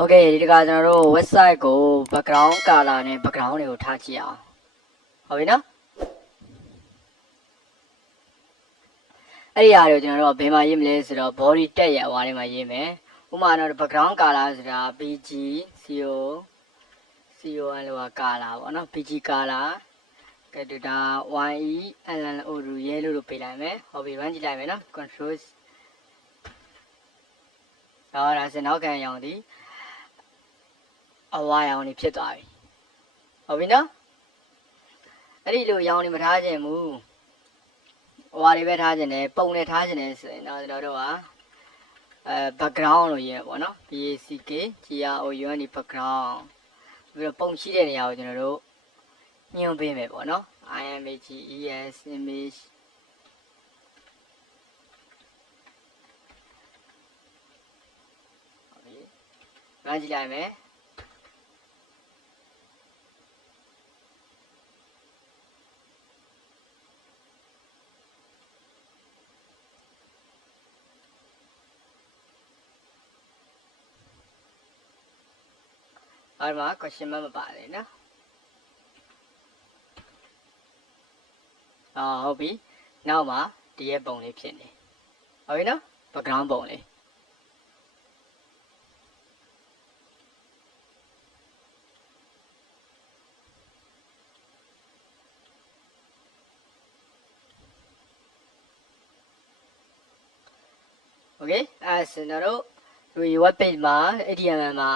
Okay ဒီတခါကျွန်တော်တို့ website ကို background color နဲ့ background တွေကိုထားကြည့်အောင်ဟုတ်ပြီနော်အဲ့ဒီအရာတွေကိုကျွန်တော်တို့ဘယ်မှာရေးမလဲဆိုတော့ body tag ရဲ့အဝါထဲမှာရေးမယ်ဥပမာတော့ background color ဆိုတာ bg con လို့က color ပေါ့နော် bg color ကဲဒါ YELLO ရဲလို့ပေးလိုက်မယ်ဟုတ်ပြီ run ကြည့်လိုက်မယ်နော် control ဒါဆိုနောက်ခံရောင်ဒီအဝါရောင်နေဖြစ်သွားပြီဟုတ်ပြီနော်အဲ့ဒီလိုရောင်နေမထားခြင်းဘူးအဝါတွေပဲထားခြင်းနဲ့ပုံနဲ့ထားခြင်းနဲ့ဆိုရင်တော့ကျွန်တော်တို့ကbackground လို့ရေးပေါ့နော် BACK GROUND background ပြီးတော့ပုံရှိတဲ့နေရာကိုကျွန်တော်တို့ညွှန်ပေးမယ်ပေါ့နော် IMAGES image ဟုတ်ပြီငါကြည့်လိုက်မယ်အဲ့မှာ question mark မပါတယ်နော်ဟုတ်ပြီနောက်မှာဒီရဲ့ပုံလေးဖြစ်နေဟုတ်ပြီနော် background ပုံလေးโอเคအဲ့ဆိုတော့ဒီ web page မှာ html မှာ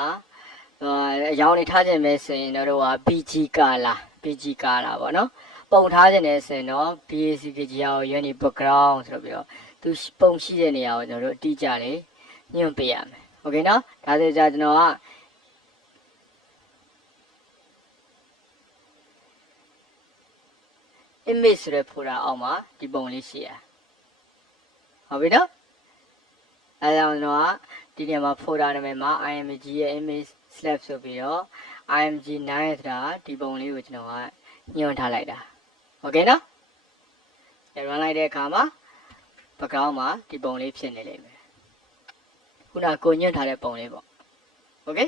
အရောင်နေထားခြင်းပဲဆိုရင်တော့ bg color ပေါ့နော်ပုံထားခြင်းနဲ့ဆိုရင်တော့ BACK background ဆိုတော့ပြီးတော့သူပုံရှိတဲ့နေရာကိုကျွန်တော်တို့အတိအကျလေးညွှန်ပေးရမယ်โอเคနော်ဒါဆိုကြကျွန်တော်ကimage ဆိုတဲ့ folder အောက်မှာဒီပုံလေးရှိရဟုတ်ပြီနော်အဲဒါကြောင့်ကျွန်တော်ကဒီနေရာမှာ folder နာမည်မှာ img ရဲ့ image slash ဆိုပြီးတော့ img9 ဆိုတာဒီပုံလေးကိုကျွန်တော်ကညွှန်ထားလိုက်တာโอเคနော်run လိုက်တဲ့အခါမှာ background မှာဒီပုံလေးဖြစ်နေလိမ့်မယ်ခုနကိုညွှန်ထားတဲ့ပုံလေးပေါ့โอเค